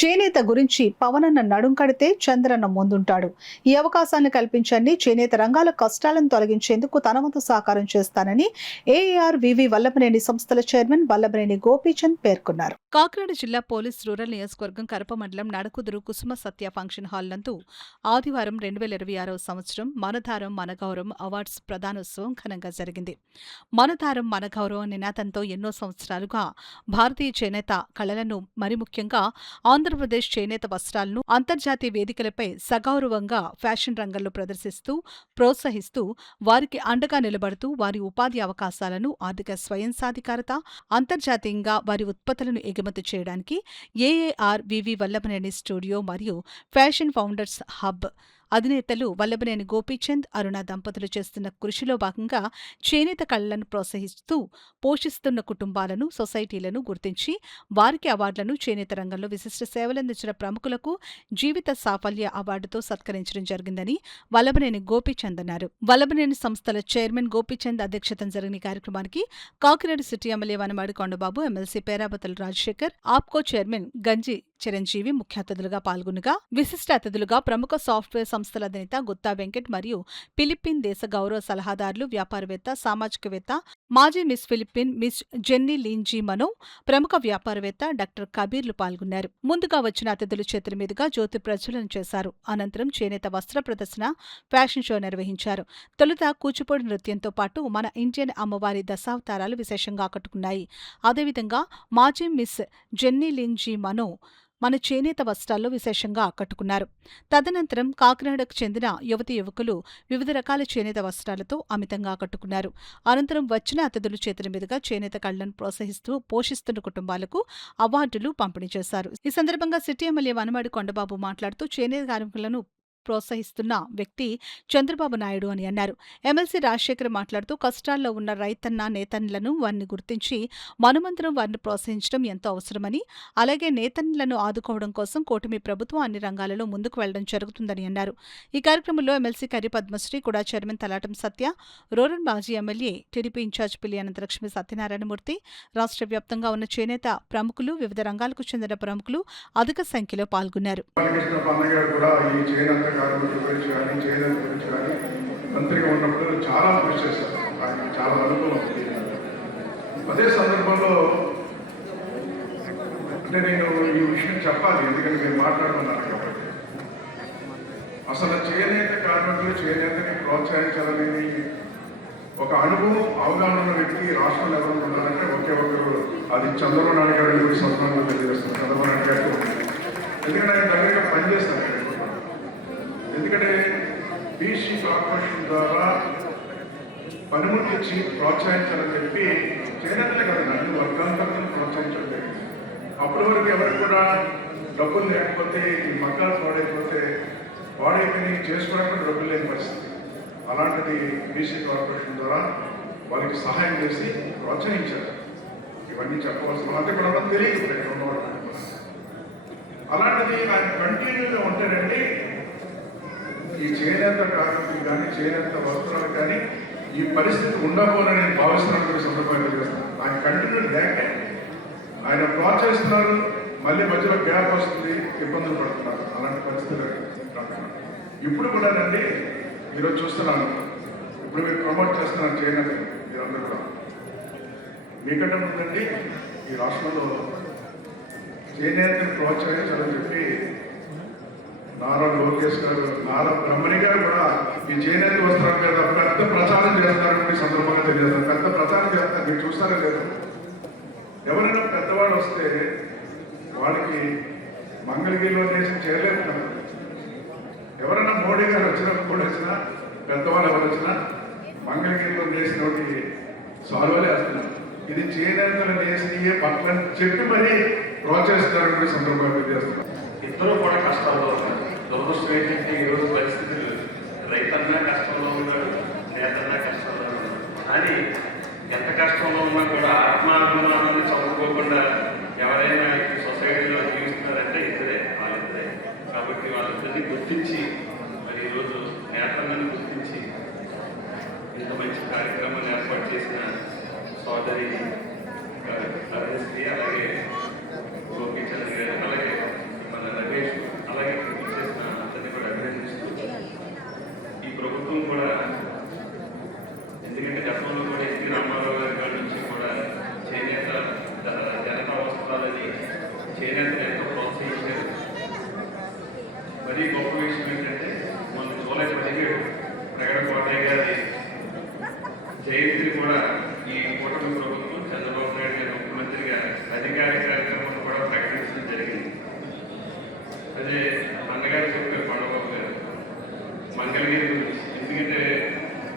చేనేత గురించి పవనన్న నడుం కడితే చంద్రన్న ముందుంటాడు. ఈ అవకాశాన్ని కల్పించండి. చేనేత రంగాల కష్టాలను తొలగించేందుకు తన వంతు సహకారం చేస్తానని ఏఆర్ వివి వల్లభనేని సంస్థల చైర్మన్ వల్లభనేని గోపీచంద్ పేర్కొన్నారు. కాకినాడ జిల్లా పోలీస్ రూరల్ నియోజకవర్గం కరప మండలం నడకుదురు కుసుమ సత్య ఫంక్షన్ హాల్ నందు ఆదివారం 2026 సంవత్సరం మనధారం మనగౌరవం అవార్డ్స్ ప్రదానోత్సవం ఘనంగా జరిగింది. మనధారం మనగౌరవం నినాదంతో ఎన్నో సంవత్సరాలుగా భారతీయ చేనేత కళలను మరి ముఖ్యంగా ఆంధ్రప్రదేశ్ చేనేత వస్త్రాలను అంతర్జాతీయ వేదికలపై సగౌరవంగా ఫ్యాషన్ రంగంలో ప్రదర్శిస్తూ ప్రోత్సహిస్తూ వారికి అండగా నిలబడుతూ వారి ఉపాధి అవకాశాలను ఆర్థిక స్వయం సాధికారత అంతర్జాతీయంగా వారి ఉత్పత్తులను ఎగుమతి చేయడానికి ఏఏఆర్ వివి వల్లభనేని స్టూడియో మరియు ఫ్యాషన్ ఫౌండర్స్ హబ్ అధినేతలు వల్లభనేని గోపీచంద్ అరుణ దంపతులు చేస్తున్న కృషిలో భాగంగా చేనేత కళలను ప్రోత్సహిస్తూ పోషిస్తున్న కుటుంబాలను సొసైటీలను గుర్తించి వారికి అవార్డులను చేనేత రంగంలో విశిష్ట సేవలందించిన ప్రముఖులకు జీవిత సాఫల్య అవార్డుతో సత్కరించడం జరిగిందని వల్లభనేని గోపీచంద్ అన్నారు. వల్లభనేని సంస్థల చైర్మన్ గోపీచంద్ అధ్యక్షతన జరిగిన కార్యక్రమానికి Kakinada city MLA Vanamadi Kondababu, MLC Perabathula Rajasekhar, APCO chairman గంజి చిరంజీవి ముఖ్య అతిథులుగా పాల్గొనగా విశిష్ట అతిథులుగా ప్రముఖ సాఫ్ట్వేర్ సంస్థల అధినేత గుత్తా వెంకట్ మరియు ఫిలిప్పీన్ దేశ గౌరవ సలహాదారులు, వ్యాపారవేత్త, సామాజికవేత్త, మాజీ మిస్ ఫిలిప్పీన్ మిస్ జెన్నీ లీంజీ మనో, ప్రముఖ వ్యాపారవేత్త డాక్టర్ కబీర్లు పాల్గొన్నారు. ముందుగా వచ్చిన అతిథుల చేతుల మీదుగా జ్యోతి ప్రజ్వలన చేశారు. అనంతరం చేనేత వస్త్ర ప్రదర్శన, ఫ్యాషన్ షో నిర్వహించారు. తొలుత కూచిపూడి నృత్యంతో పాటు మన ఇండియన్ అమ్మవారి దశావతారాలు విశేషంగా ఆకట్టుకున్నాయి. అదేవిధంగా మాజీ మిస్ జెన్నీ లీంజీ మనో మన చేనేత వస్త్రాల్లో విశేషంగా ఆకట్టుకున్నారు. తదనంతరం కాకినాడకు చెందిన యువతీ యువకులు వివిధ రకాల చేనేత వస్త్రాలతో అమితంగా ఆకట్టుకున్నారు. అనంతరం వచ్చిన అతిథుల చేతుల మీదుగా చేనేత కళ్లను ప్రోత్సహిస్తూ పోషిస్తున్న కుటుంబాలకు అవార్డులు పంపిణీ చేశారు. ఈ సందర్భంగా సిటీ ఎమ్మెల్యే వనమాడి కొండబాబు మాట్లాడుతూ చేనేత కార్మికులను ప్రోత్సహిస్తున్న వ్యక్తి చంద్రబాబు నాయుడు అని అన్నారు. ఎమ్మెల్సీ రాజశేఖర్ మాట్లాడుతూ కష్టాల్లో ఉన్న రైతన్న నేతన్నలను వారిని గుర్తించి మనమందరం వారిని ప్రోత్సహించడం ఎంతో అవసరమని, అలాగే నేతన్నలను ఆదుకోవడం కోసం కూటమి ప్రభుత్వం అన్ని రంగాలలో ముందుకు వెళ్లడం జరుగుతుందని అన్నారు. ఈ కార్యక్రమంలో ఎమ్మెల్సీ కరి పద్మశ్రీ, కూడా చైర్మన్ తలాటం సత్య, రూరల్ మాజీ ఎమ్మెల్యే టీడీపీ ఇన్ఛార్జ్ పిల్లి అనంతలక్ష్మి సత్యనారాయణమూర్తి, రాష్ట్ర వ్యాప్తంగా ఉన్న చేనేత ప్రముఖులు, వివిధ రంగాలకు చెందిన ప్రముఖులు అధిక సంఖ్యలో పాల్గొన్నారు. కార్మికుల గురించి కానీ చేనేత గురించి కానీ మంత్రిగా ఉన్నప్పుడు చాలా కృషి చేశారు. ఆయనకి చాలా అనుభవం ఉంది. అదే సందర్భంలో అంటే నేను ఈ విషయం చెప్పాలి, ఎందుకంటే మీరు మాట్లాడుతున్నారు కాబట్టి. అసలు చేనేత కార్మికులు చేనేతని ప్రోత్సహించాలని ఒక అనుభవం, అవగాహన ఉన్న వ్యక్తి రాష్ట్రంలో ఎవరు ఉన్నారంటే ఒకే ఒకరు, అది చంద్రబాబు నాయుడు గారు కూడా సందర్భంగా తెలియజేస్తున్నారు. చంద్రబాబు నాయుడు గారు ఎందుకంటే ఆయన దగ్గరగా పనిచేస్తారు. ఎందుకంటే బీసీ కార్పొరేషన్ ద్వారా పనిముట్లు ఇచ్చి ప్రోత్సహించాలని చెప్పి చేనేతలే కదండి అన్ని వర్గాలను ప్రోత్సహించడం జరిగింది. అప్పటి వరకు ఎవరికి కూడా డబ్బులు లేకపోతే ఈ మగ్గాలు పాడైపోయి చేసుకోవడానికి డబ్బులు లేని పరిస్థితి. అలాంటిది బీసీ కార్పొరేషన్ ద్వారా వాళ్ళకి సహాయం చేసి ప్రోత్సహించారు. ఇవన్నీ చెప్పవలసిన అంటే కూడా తెలియదు ఉన్నవాళ్ళు. అలాంటిది ఆయన కంటిన్యూగా ఉంటాడండి. ఈ చేనేత కార్మికులు కానీ చేనేత వస్త్రాలు కానీ ఈ పరిస్థితి ఉండబోనని నేను భావిస్తున్నటువంటి సందర్భంగా తెలియజేస్తాను. ఆయన కంటిన్యూ లేక ఆయన ప్రోత్సహిస్తున్నారు, మళ్ళీ మధ్యలో గ్యాప్ వస్తుంది, ఇబ్బందులు పడుతున్నారు. అలాంటి పరిస్థితులు ఇప్పుడు కూడా రండి, ఈరోజు చూస్తున్నాను, ఇప్పుడు మీరు ప్రమోట్ చేస్తున్నారు చేనేత. మీరందరూ కూడా మీకంటే ముందండి ఈ రాష్ట్రంలో చేనేతను ప్రోత్సహించాలని చెప్పి నారా లోకేష్ గారు, నారా బ్రహ్మణి గారు కూడా ఈ చేనేత వస్త్రాల మీద పెద్ద ప్రచారం చేస్తారని సందర్భంగా తెలియజేస్తారు. పెద్ద ప్రచారం చేస్తారు. మీరు చూస్తారా లేదు? ఎవరైనా పెద్దవాళ్ళు వస్తే వాళ్ళకి మంగళగిరిలో చేసి చేయలేకున్నారు. ఎవరైనా మోడీ గారు వచ్చినా పెద్దవాళ్ళు ఎవరు వచ్చినా మంగళగిరిలో చేసినోటి సాల్వలే వేస్తున్నారు. ఇది చేనేతలు చేసి పట్ల చెప్పి మరీ ప్రోత్సహిస్తారని సందర్భంగా తెలియజేస్తున్నారు. ఇద్దరు కూడా కష్టాల్లో ఉన్నారు. దురదృష్టం ఏంటంటే ఈరోజు పరిస్థితులు రైతన్నా కష్టంలో ఉన్నాడు, నేతన్నా కష్టంలో ఉన్నాడు. కానీ ఎంత కష్టంలో ఉన్నా కూడా ఆత్మాభిమానాన్ని చదువుకోకుండా ఎవరైనా ఈ సొసైటీలో జీవిస్తున్నారంటే వాళ్ళిద్దరే. కాబట్టి వాళ్ళిద్దరిని గుర్తించి మరి ఈరోజు నేతన్నని గుర్తించి ఇంత మంచి కార్యక్రమాన్ని ఏర్పాటు చేసిన సోదరి అలాగే గోపీచంద్ గారు, అలాగే మరీ గొప్ప విషయం ఏంటంటే మన జూలై 17 ప్రగడ కోటయ్య గారి జయంతిని కూడా ఈ కూటమి ప్రభుత్వం చంద్రబాబు నాయుడు గారి ముఖ్యమంత్రిగా అధికారిక కార్యక్రమం కూడా ప్రకటించడం జరిగింది. అదే అన్నగారు చెప్పారు పండబాబు గారు మంగళగిరి గురించి. ఎందుకంటే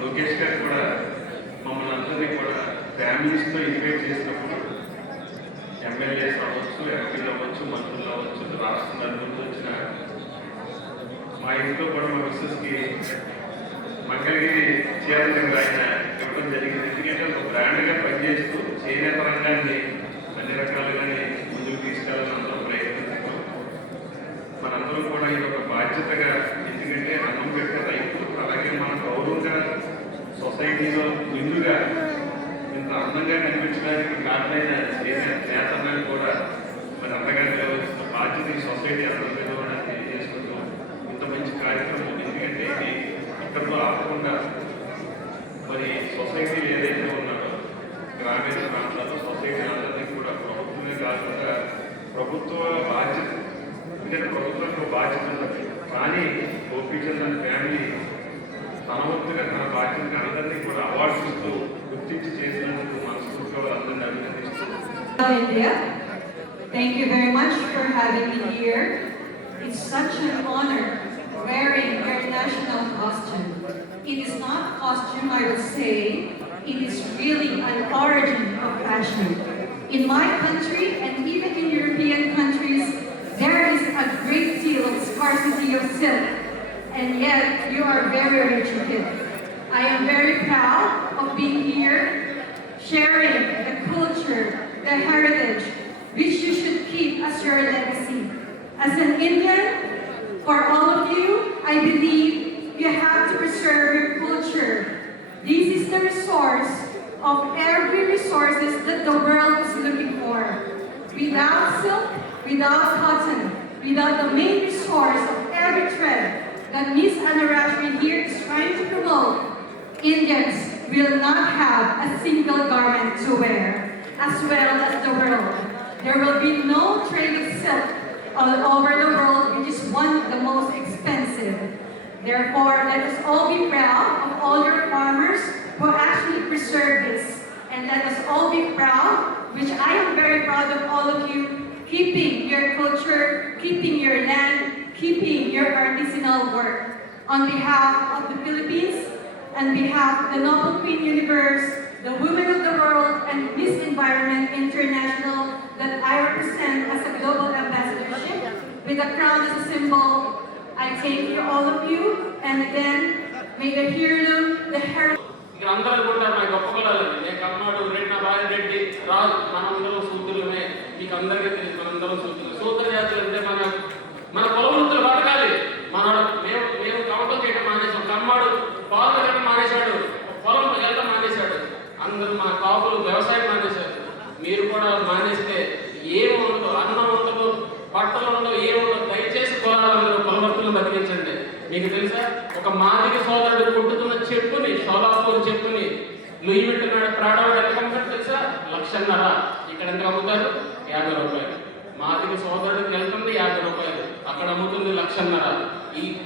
లోకేష్ గారు కూడా మమ్మల్ని అందరినీ కూడా ఫ్యామిలీస్తో ఇన్వైట్ చేసినప్పుడు ఎమ్మెల్యేస్ అవ్వచ్చు, ఎంపీలు అవ్వచ్చు, మంత్రులు అవ్వచ్చు, రాష్ట్ర నలుగురు వచ్చిన మా ఇంట్లో కూడా మా మిస్సెస్కి మంగళగిరి చీరలు ఆయన ఇవ్వడం జరిగింది. ఎందుకంటే ఒక బ్రాండ్గా పనిచేస్తూ చేనేత రంగాన్ని అన్ని రకాలుగానే ముందుకు తీసుకెళ్ళాలని అందరూ ప్రయత్నిస్తూ మనందరం కూడా ఇది ఒక బాధ్యతగా, ఎందుకంటే అన్నం పెట్టే రైతు అలాగే మన గౌరవంగా సొసైటీలో నిండుగా ఇంత అందంగా కనిపించడానికి కారణమైన నేతన్నాన్ని కూడా మరి అండగా నిలవలసిన బాధ్యత ఈ సొసైటీ అందరి మీద కూడా తెలియజేసుకుంటూ ఇంత మంచి కార్యక్రమం. ఎందుకంటే ఇది ఇక్కడలో ఆపకుండా మరి సొసైటీలు ఏదైతే ఉన్నారో గ్రామీణ ప్రాంతాల్లో సొసైటీ అందరినీ కూడా ప్రభుత్వమే కాకుండా ప్రభుత్వ బాధ్యత, ఎందుకంటే ప్రభుత్వంలో బాధ్యత ఉన్నది. కానీ గోపీచంద్ ఫ్యామిలీ తన వంతుగా తన బాధ్యతగా అందరినీ కూడా అవార్డ్స్ ఇస్తూ గుర్తించి చేసినందుకు మనస్ఫూర్తిగా వాళ్ళందరినీ అభినందిస్తూ India. Thank you very much for having me here. It's such an honor wearing your national costume. It is not costume, I would say. It is really an origin of fashion. In my country and even in European countries, there is a great deal of scarcity of silk. And yet, you are very rich with it. I am very proud of being here, sharing the culture, the heritage, which you should keep as your legacy. As an Indian, for all of you, I believe you have to preserve your culture. This is the resource of every resources that the world is looking for. Without silk, without cotton, without the main resource of every thread that Ms. Anurashri here is trying to promote, Indians will not have a single garment to wear, as well as the world. There will be no traded silk all over the world, which is one of the most expensive. Therefore, let us all be proud of all your farmers who actually preserve this. And let us all be proud, which I am very proud of all of you, keeping your culture, keeping your land, keeping your artisanal work. On behalf of the Philippines, on behalf of the Noble Queen Universe, the Women of the World, and Miss Environment International that I represent as a global ambassadorship, with a crown as a symbol, I thank you, all of you, and then may the heirloom, the heritage. ఇక్కడ అందరూ కూడా నా గొప్ప కులాలండి. నేను కర్ణాడు రెడ్డి, నా భార్య రెడ్డి, రాజు, మనందరం సూత్రులమే. మీకు అందరికీ తెలుసు, మనందరం సూత్రులు. సూత్ర జాతులు అంటే మన కుల వృత్తులు బతకాలి. మేము కవటం చేయడం మానేసాం. కమ్మాడు పాలు పెట్టడం మానేశాడు, పొలం వెళ్ళడం మానేశాడు. అందరూ మన కాపులు వ్యవసాయం మానేశారు. మీరు కూడా మానేస్తే ఏముండదు, అన్నం ఉండదు, బట్టలు ఉండవు, ఏముండదు. దయచేసి కులాలందరూ కులవృత్తులను బతికించండి. మీకు తెలుసా, ఒక మాదిగ సోదరుడు కుట్టుతున్న చెప్పుని, షోలాపూర్ చెప్పుని లూయి విట్టున్నాడు ప్రాడవాడు ఎంత అమ్ముతాడు తెలుసా? 1,50,000. ఇక్కడ ఎంత అమ్ముతారు? 50 రూపాయలు. మాదిగ సోదరుడికి వెళ్తుంది 50 రూపాయలు, అక్కడ అమ్ముతుంది 1,50,000.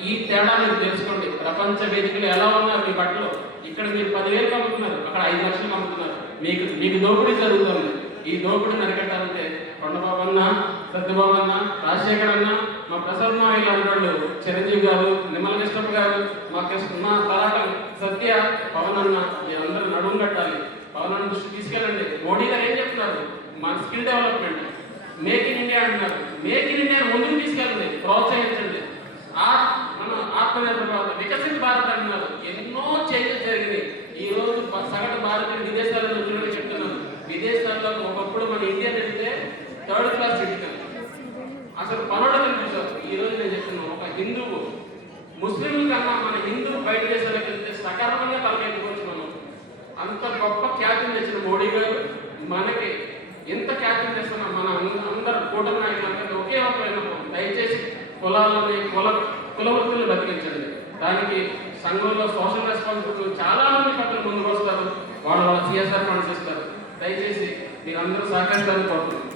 ఈ తేడా మీరు తెలుసుకోండి. ప్రపంచ వేదికలు ఎలా ఉన్నారు మీ బట్టలు? ఇక్కడ మీరు 10,000 అమ్ముతున్నారు, అక్కడ 5 లక్షలు అమ్ముతున్నారు. మీకు దోపిడీ జరుగుతుంది. ఈ దోపిడీ నరికట్టాలంటే కొండబాబు అన్న, సత్యబాబు అన్న, రాజశేఖర్ అన్న, మా ప్రసాద్ మావయ్య లాంటి వాళ్ళు, చిరంజీవి గారు, నిమ్మల కృష్ణప్ప గారు, మా తలాటం సత్య, పవన్ అన్న, మీరందరూ నడుము కట్టాలి. పవన్ అన్న దృష్టి తీసుకెళ్ళండి. మోడీ గారు ఏం చెప్తున్నారు? మన skill development, make in India అంటున్నారు. మేక్ ఇన్ ఇండియా ముందుకు తీసుకెళ్ళండి, ప్రోత్సహించండి. మన ఆత్మనిర్భర భారత్, వికసిత భారత్ అంటున్నారు. ఎన్నో చేంజెస్ జరిగినాయి. ఈ రోజు సగటు భారతీయులు విదేశాలలో చూడని చెప్తున్నాను. విదేశాల్లో ఒకప్పుడు మన ఇండియా వెళ్తే 3rd క్లాస్ సిటిజన్, అసలు పనులను చూసారు. ఈ రోజు నేను చెప్తున్నాను, ఒక హిందువు ముస్లింల కన్నా మన హిందువు బయట దేశాలకు వెళ్తే సకారణంగా తలకెత్తుకోవచ్చు. మనం అంత గొప్ప ఖ్యాతిని తెచ్చిన మోడీ గారు మనకి ఎంత ఖ్యాతిని తెస్తున్నాం. మన అందరు కూటమి నాయకులందరికీ ఒకే ఒక విన్నపం, దయచేసి కులాలని కుల వృత్తులను బతికించండి. దానికి సంఘంలో సోషల్ రెస్పాన్సిబిలిటీ చాలా మంది పక్కన ముందుకు వస్తారు. వాళ్ళ CSR ఫండ్స్ ఇస్తారు. దయచేసి మీరు అందరూ సహకరిస్తారని కోరుతున్నాను.